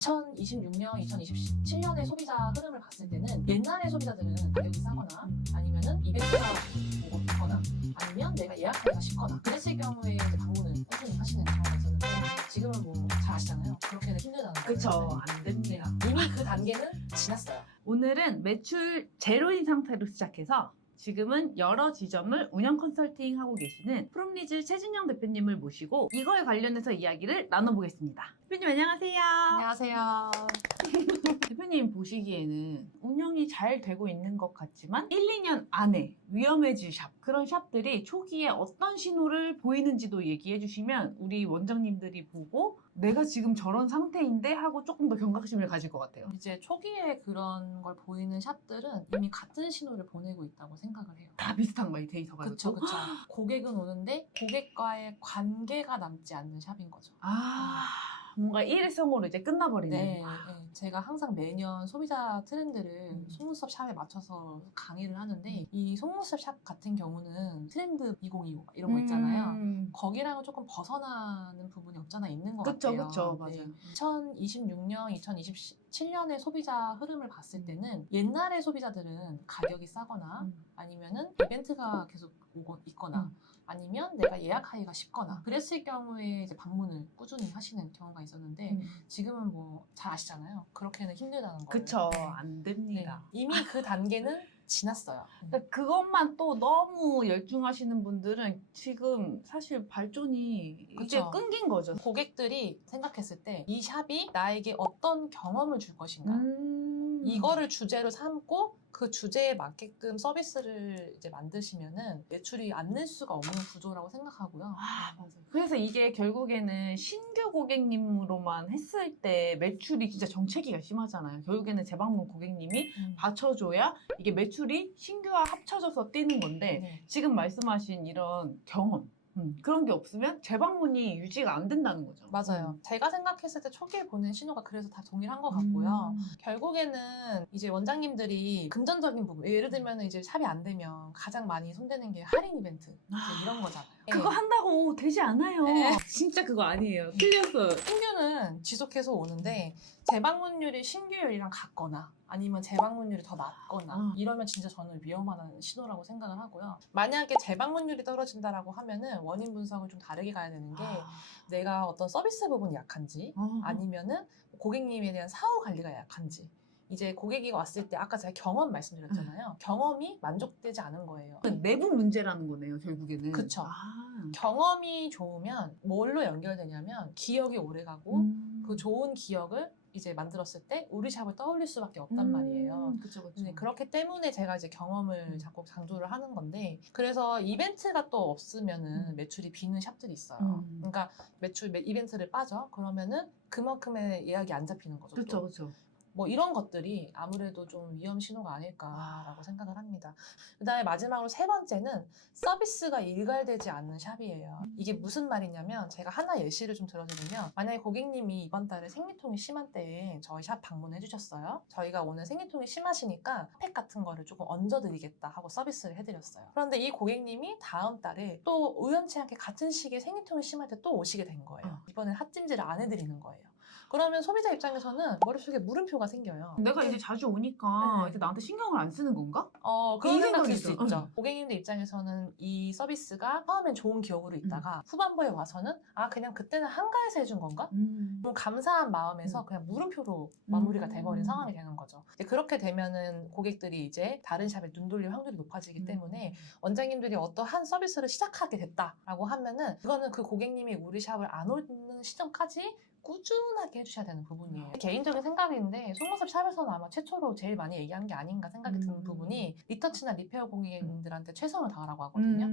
2026년, 2027년의 소비자 흐름을 봤을 때는 옛날의 소비자들은 가격이 싸거나 아니면은 이벤트가 있거나 아니면 내가 예약하기가 쉽거나 그랬을 경우에 이제 방문을 꾸준히 하시는 경우가 있었는데 지금은 뭐 잘 아시잖아요. 그렇게는 힘들다는 거죠. 그쵸, 안 됩니다. 이미 그 단계는 지났어요. 오늘은 매출 제로인 상태로 시작해서 지금은 여러 지점을 운영 컨설팅 하고 계시는 프롬리즈 최진영 대표님을 모시고 이거에 관련해서 이야기를 나눠보겠습니다. 대표님 안녕하세요. 안녕하세요. 대표님 보시기에는 운영이 잘 되고 있는 것 같지만 1, 2년 안에 위험해질 샵, 그런 샵들이 초기에 어떤 신호를 보이는지도 얘기해 주시면 우리 원장님들이 보고 내가 지금 저런 상태인데 하고 조금 더 경각심을 가질 것 같아요. 이제 초기에 그런 걸 보이는 샵들은 이미 같은 신호를 보내고 있다고 생각을 해요. 다 비슷한 거예요, 데이터가. 그쵸. 고객은 오는데 고객과의 관계가 남지 않는 샵인 거죠. 뭔가 일회성으로 이제 끝나버리는. 네. 제가 항상 매년 소비자 트렌드를 속눈썹 샵에 맞춰서 강의를 하는데 이 속눈썹 샵 같은 경우는 트렌드 2025 이런 거 있잖아요. 거기랑은 조금 벗어나는 부분이 없잖아 있는 것 같아요. 그쵸, 맞아요. 2026년, 2027년의 소비자 흐름을 봤을 때는 옛날의 소비자들은 가격이 싸거나 아니면은 이벤트가 계속 있거나 아니면 내가 예약하기가 쉽거나 그랬을 경우에 이제 방문을 꾸준히 하시는 경우가 있었는데 지금은 뭐 잘 아시잖아요. 그렇게는 힘들다는 거예요. 그쵸, 안 됩니다. 이미 그 단계는 지났어요. 그러니까 그것만 또 너무 열중하시는 분들은 지금 사실 발전이 이제 그쵸. 끊긴 거죠. 고객들이 생각했을 때 이 샵이 나에게 어떤 경험을 줄 것인가 이거를 주제로 삼고 그 주제에 맞게끔 서비스를 이제 만드시면은 매출이 안 늘 수가 없는 구조라고 생각하고요. 맞아요. 그래서 이게 결국에는 신규 고객님으로만 했을 때 매출이 진짜 정체기가 심하잖아요. 결국에는 재방문 고객님이 받쳐줘야 이게 매출이 신규와 합쳐져서 뛰는 건데 지금 말씀하신 이런 경험 그런 게 없으면 재방문이 유지가 안 된다는 거죠. 맞아요. 제가 생각했을 때 초기에 보낸 신호가 그래서 다 동일한 것 같고요. 결국에는 이제 원장님들이 금전적인 부분, 예를 들면 이제 샵이 안 되면 가장 많이 손대는 게 할인 이벤트 이제 이런 거잖아요. 그거 한다고 되지 않아요. 네. 진짜 그거 아니에요. 틀렸어요. 신규는 지속해서 오는데 재방문율이 신규율이랑 같거나 아니면 재방문율이 더 낮거나 이러면 진짜 저는 위험한 신호라고 생각을 하고요. 만약에 재방문율이 떨어진다라고 하면은 원인 분석을 좀 다르게 가야 되는 게 내가 어떤 서비스 부분이 약한지 아니면은 고객님에 대한 사후 관리가 약한지 이제 고객이 왔을 때 아까 제가 경험 말씀드렸잖아요. 경험이 만족되지 않은 거예요. 내부 문제라는 거네요, 결국에는. 그쵸. 경험이 좋으면 뭘로 연결되냐면 기억이 오래가고 그 좋은 기억을 이제 만들었을 때 우리 샵을 떠올릴 수밖에 없단 말이에요. 그쵸. 그렇기 때문에 제가 이제 경험을 자꾸 강조를 하는 건데 그래서 이벤트가 또 없으면은 매출이 비는 샵들이 있어요. 그러니까 이벤트를 빠져 그러면은 그만큼의 예약이 안 잡히는 거죠. 그쵸. 뭐 이런 것들이 아무래도 좀 위험 신호가 아닐까라고 생각을 합니다. 그다음에 마지막으로 세 번째는 서비스가 일괄되지 않는 샵이에요. 이게 무슨 말이냐면 제가 하나 예시를 좀 들어드리면 만약에 고객님이 이번 달에 생리통이 심한 때에 저희 샵 방문해 주셨어요. 저희가 오늘 생리통이 심하시니까 팩 같은 거를 조금 얹어드리겠다 하고 서비스를 해드렸어요. 그런데 이 고객님이 다음 달에 또 우연치 않게 같은 시기에 생리통이 심할 때 또 오시게 된 거예요. 이번엔 핫찜질을 안 해드리는 거예요. 그러면 소비자 입장에서는 머릿속에 물음표가 생겨요. 내가 이제 자주 오니까 이제 나한테 신경을 안 쓰는 건가? 그런 생각 들 수 있죠. 고객님들 입장에서는 이 서비스가 처음엔 좋은 기억으로 있다가 후반부에 와서는 그냥 그때는 한가해서 해준 건가? 뭐 감사한 마음에서 그냥 물음표로 마무리가 돼버린 상황이 되는 거죠. 이제 그렇게 되면은 고객들이 이제 다른 샵에 눈 돌릴 확률이 높아지기 때문에 원장님들이 어떠한 서비스를 시작하게 됐다라고 하면은 그거는 그 고객님이 우리 샵을 안 오는 시점까지 꾸준하게 해주셔야 되는 부분이에요. 개인적인 생각인데 속눈썹 샵에서는 아마 최초로 제일 많이 얘기한 게 아닌가 생각이 드는 부분이 리터치나 리페어 고객님들한테 최선을 다하라고 하거든요.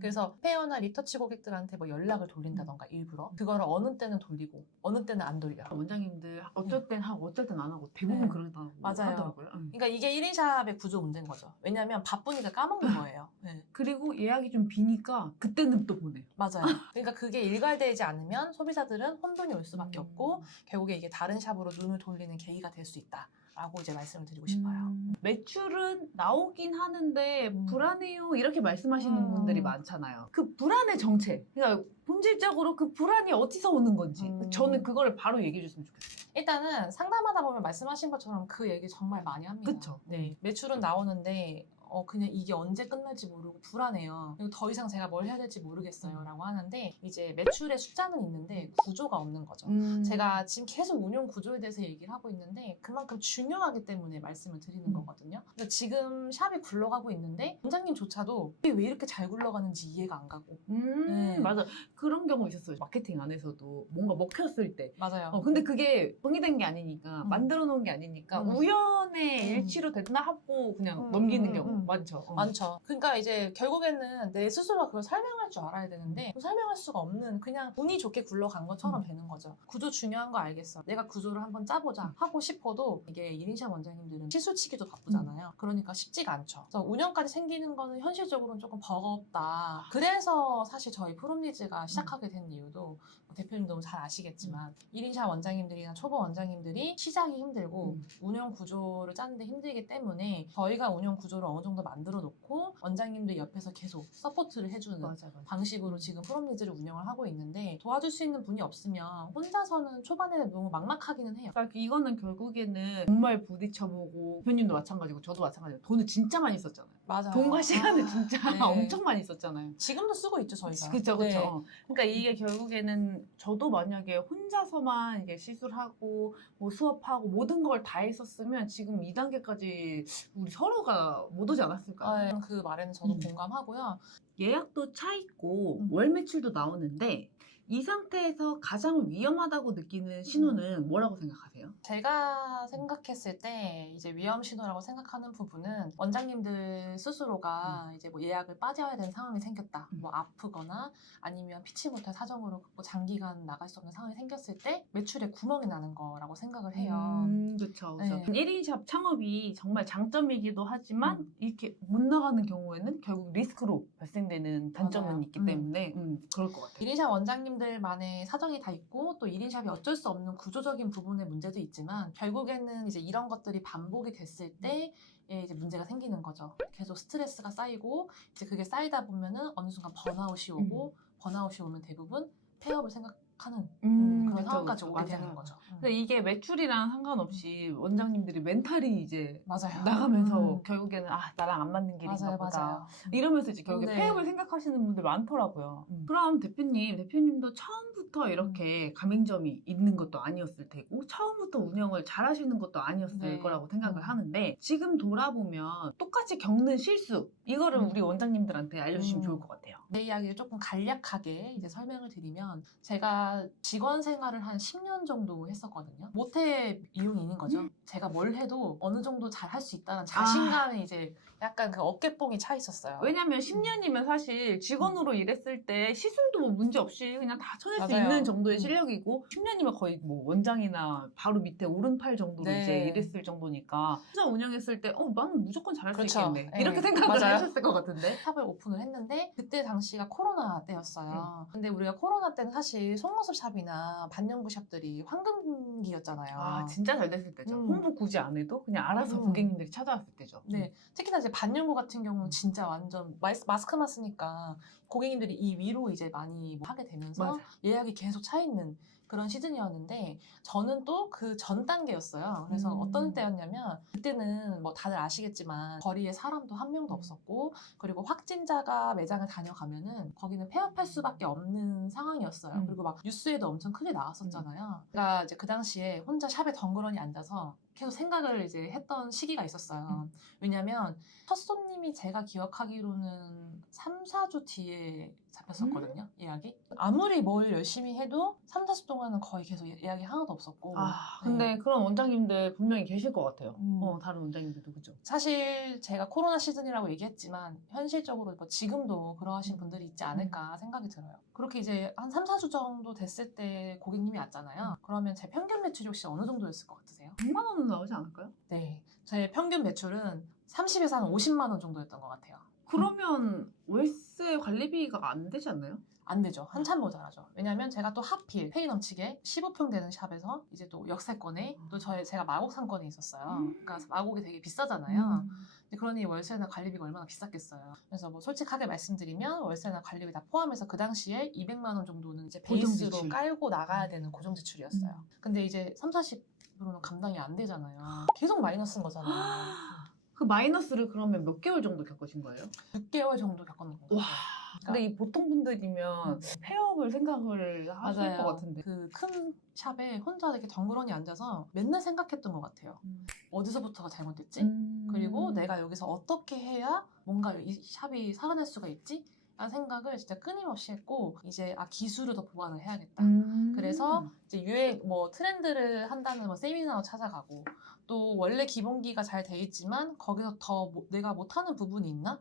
그래서 리페어나 리터치 고객들한테 뭐 연락을 돌린다던가 일부러 그거를 어느 때는 돌리고 어느 때는 안 돌려. 원장님들 어쩔 땐 하고 어쩔 땐 안 하고 대부분 그러다고 맞아요. 하더라고요. 그러니까 이게 1인 샵의 구조 문제인 거죠. 왜냐하면 바쁘니까 까먹는 거예요. 그리고 예약이 좀 비니까 그때는 또 보내. 맞아요. 그러니까 그게 일괄되지 않으면 소비자들은 혼돈이 올 수밖에 없고 결국에 이게 다른 샵으로 눈을 돌리는 계기가 될 수 있다. 라고 이제 말씀을 드리고 싶어요. 매출은 나오긴 하는데 불안해요 이렇게 말씀하시는 음. 분들이 많잖아요. 그 불안의 정체, 그러니까 본질적으로 그 불안이 어디서 오는 건지 저는 그거를 바로 얘기해 줬으면 좋겠어요. 일단은 상담하다 보면 말씀하신 것처럼 그 얘기 정말 많이 합니다. 그쵸? 네. 매출은 나오는데 그냥 이게 언제 끝날지 모르고 불안해요. 그리고 더 이상 제가 뭘 해야 될지 모르겠어요. 라고 하는데 이제 매출의 숫자는 있는데 구조가 없는 거죠. 제가 지금 계속 운영 구조에 대해서 얘기를 하고 있는데 그만큼 중요하기 때문에 말씀을 드리는 거거든요. 그러니까 지금 샵이 굴러가고 있는데 원장님조차도 이게 왜 이렇게 잘 굴러가는지 이해가 안 가고. 네. 맞아. 그런 경우 있었어요. 마케팅 안에서도 뭔가 먹혔을 때. 맞아요. 근데 그게 정의된 게 아니니까, 만들어 놓은 게 아니니까, 우연의 일치로 됐나 하고 그냥 넘기는 경우 많죠. 많죠. 그러니까 이제 결국에는 내 스스로가 그걸 설명할 줄 알아야 되는데 설명할 수가 없는 그냥 운이 좋게 굴러간 것처럼 되는 거죠. 구조 중요한 거 알겠어. 내가 구조를 한번 짜보자 하고 싶어도 이게 1인샵 원장님들은 시술치기도 바쁘잖아요. 그러니까 쉽지가 않죠. 그래서 운영까지 생기는 거는 현실적으로는 조금 버겁다. 그래서 사실 저희 프롬리즈가 시작하게 된 이유도 대표님 너무 잘 아시겠지만 1인샵 원장님들이나 초보 원장님들이 시작이 힘들고 운영 구조를 짜는데 힘들기 때문에 저희가 운영 구조를 어느 정도 만들어 놓고 원장님들 옆에서 계속 서포트를 해주는 맞아. 방식으로 지금 프롬리즈를 운영을 하고 있는데 도와줄 수 있는 분이 없으면 혼자서는 초반에는 너무 막막하기는 해요. 그러니까 이거는 결국에는 정말 부딪혀보고 대표님도 마찬가지고 저도 마찬가지고 돈을 진짜 많이 썼잖아요. 맞아요. 돈과 시간을 진짜 네. 엄청 많이 썼잖아요. 지금도 쓰고 있죠 저희가. 그쵸. 네. 그러니까 이게 결국에는 저도 만약에 혼자서만 이게 시술하고 뭐 수업하고 모든 걸 다 했었으면 지금 2단계까지 우리 서로가 못 오지 않았을까요? 그 말에는 저도 공감하고요. 예약도 차 있고 월 매출도 나오는데 이 상태에서 가장 위험하다고 느끼는 신호는 뭐라고 생각하세요? 제가 생각했을 때 이제 위험 신호라고 생각하는 부분은 원장님들 스스로가 이제 뭐 예약을 빠져야 되는 상황이 생겼다. 뭐 아프거나 아니면 피치 못할 사정으로 뭐 장기간 나갈 수 없는 상황이 생겼을 때 매출에 구멍이 나는 거라고 생각을 해요. 그렇죠. 네. 1인샵 창업이 정말 장점이기도 하지만 이렇게 못 나가는 경우에는 결국 리스크로 발생되는 단점은 맞아요. 있기 때문에 그럴 것 같아요. 1인샵 원장님들만의 사정이 다 있고 또 1인샵이 어쩔 수 없는 구조적인 부분의 문제도 있지만 결국에는 이제 이런 것들이 반복이 됐을 때 이제 문제가 생기는 거죠. 계속 스트레스가 쌓이고 이제 그게 쌓이다 보면은 어느 순간 번아웃이 오고 번아웃이 오면 대부분 폐업을 생각하는 그런 상황까지 오게 되는 거죠. 근데 이게 매출이랑 상관없이 원장님들이 멘탈이 이제 맞아요. 나가면서 결국에는 나랑 안 맞는 길인가 맞아요, 보다. 맞아요. 이러면서 이제 결국에 네. 폐업을 생각하시는 분들 많더라고요. 그럼 대표님도 처음부터 이렇게 가맹점이 있는 것도 아니었을 테고 처음부터 운영을 잘 하시는 것도 아니었을 네. 거라고 생각을 하는데 지금 돌아보면 똑같이 겪는 실수 이거를 우리 원장님들한테 알려주시면 좋을 것 같아요. 내 이야기를 조금 간략하게 이제 설명을 드리면 제가 직원 생활을 한 10년 정도 했었거든요. 모태 이용인인 거죠. 제가 뭘 해도 어느 정도 잘 할 수 있다는 자신감이 이제 약간 그 어깨뽕이 차 있었어요. 왜냐면 10년이면 사실 직원으로 일했을 때 시술도 뭐 문제 없이 그냥 다 쳐낼 수 맞아요. 있는 정도의 실력이고 10년이면 거의 뭐 원장이나 바로 밑에 오른팔 정도로 네. 이제 일했을 정도니까 혼자 운영했을 때 나는 무조건 잘할 그렇죠. 수 있겠네 네. 이렇게 생각을 맞아요. 하셨을 것 같은데 샵을 오픈을 했는데 그때 당시가 코로나 때였어요. 근데 우리가 코로나 때는 사실 속눈썹 샵이나 반영구 샵들이 황금기였잖아요. 진짜 잘 됐을 때죠. 홍보 굳이 안 해도 그냥 알아서 고객님들이 찾아왔을 때죠. 네, 특히나 이제 반영구 같은 경우는 진짜 완전 마스크만 쓰니까 고객님들이 이 위로 이제 많이 하게 되면서 맞아요. 예약이 계속 차 있는 그런 시즌이었는데 저는 또 그 전 단계였어요. 그래서 어떤 때였냐면 그때는 뭐 다들 아시겠지만 거리에 사람도 한 명도 없었고 그리고 확진자가 매장을 다녀가면은 거기는 폐업할 수밖에 없는 상황이었어요. 그리고 막 뉴스에도 엄청 크게 나왔었잖아요. 제가 이제 그 당시에 혼자 샵에 덩그러니 앉아서 계속 생각을 이제 했던 시기가 있었어요. 왜냐면 첫 손님이 제가 기억하기로는 3, 4주 뒤에 잡혔었거든요. 예약이. 아무리 뭘 열심히 해도 3, 4주 동안은 거의 계속 예약이 하나도 없었고. 근데 그런 원장님들 분명히 계실 것 같아요. 다른 원장님들도 그죠? 사실 제가 코로나 시즌이라고 얘기했지만 현실적으로 뭐 지금도 그러하신 분들이 있지 않을까 생각이 들어요. 그렇게 이제 한 3, 4주 정도 됐을 때 고객님이 왔잖아요. 그러면 제 평균 매출이 혹시 어느 정도였을 것 같으세요? 100만 원은 나오지 않을까요? 네. 제 평균 매출은 30에서 한 50만 원 정도였던 것 같아요. 그러면 월세 관리비가 안 되지 않나요? 안 되죠. 한참 모자라죠. 왜냐면 제가 또 하필 페이 넘치게 15평 되는 샵에서 이제 또 역세권에 또 제가 마곡 상권에 있었어요. 그러니까 마곡이 되게 비싸잖아요. 그러니 월세나 관리비가 얼마나 비쌌겠어요. 그래서 뭐 솔직하게 말씀드리면 월세나 관리비 다 포함해서 그 당시에 200만 원 정도는 이제 베이스로 고정지출. 깔고 나가야 되는 고정 지출이었어요. 근데 이제 3, 40으로는 감당이 안 되잖아요. 계속 마이너스인 거잖아요. 그 마이너스를 그러면 몇 개월 정도 겪으신 거예요? 6개월 정도 겪었는 것 와. 같아요. 근데 이 보통 분들이면 폐업을 생각을 하실 것 같은데. 그 큰 샵에 혼자 이렇게 덩그러니 앉아서 맨날 생각했던 것 같아요. 어디서부터가 잘못됐지? 그리고 내가 여기서 어떻게 해야 뭔가 이 샵이 살아날 수가 있지? 라는 생각을 진짜 끊임없이 했고, 이제 기술을 더 보완을 해야겠다. 그래서 이제 유행 뭐 트렌드를 한다는 뭐 세미나로 찾아가고, 또 원래 기본기가 잘 돼 있지만 거기서 더 내가 못하는 부분이 있나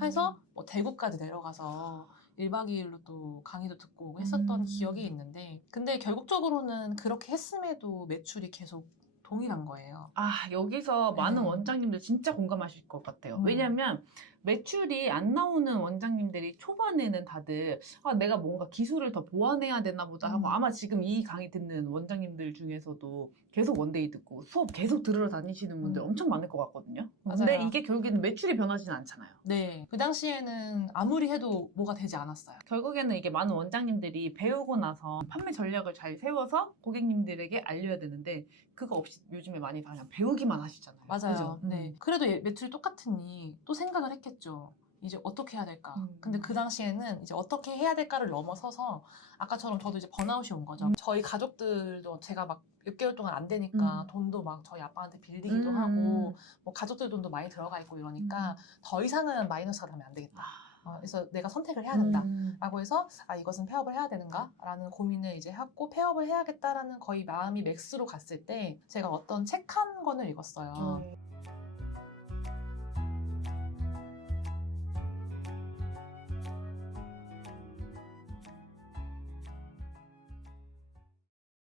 해서 뭐 대구까지 내려가서 1박 2일로 또 강의도 듣고 했었던 기억이 있는데, 근데 결국적으로는 그렇게 했음에도 매출이 계속 동일한 거예요. 여기서 많은 네. 원장님들 진짜 공감하실 것 같아요. 왜냐면 매출이 안 나오는 원장님들이 초반에는 다들 내가 뭔가 기술을 더 보완해야 되나 보다 하고 아마 지금 이 강의 듣는 원장님들 중에서도 계속 원데이 듣고 수업 계속 들으러 다니시는 분들 엄청 많을 것 같거든요. 근데 맞아요. 이게 결국에는 매출이 변하지는 않잖아요. 네. 그 당시에는 아무리 해도 뭐가 되지 않았어요. 결국에는 이게 많은 원장님들이 배우고 나서 판매 전략을 잘 세워서 고객님들에게 알려야 되는데 그거 없이 요즘에 많이 그냥 배우기만 하시잖아요. 맞아요. 그죠? 네. 그래도 매출이 똑같으니 또 생각을 했겠죠. 이제 어떻게 해야 될까? 근데 그 당시에는 이제 어떻게 해야 될까를 넘어서서 아까처럼 저도 이제 번아웃이 온 거죠. 저희 가족들도 제가 막 6개월 동안 안 되니까 돈도 막 저희 아빠한테 빌리기도 하고 뭐 가족들 돈도 많이 들어가 있고 이러니까 더 이상은 마이너스가 되면 안 되겠다. 그래서 내가 선택을 해야 된다. 라고 해서 이것은 폐업을 해야 되는가? 라는 고민을 이제 했고 폐업을 해야겠다라는 거의 마음이 맥스로 갔을 때 제가 어떤 책 한 권을 읽었어요.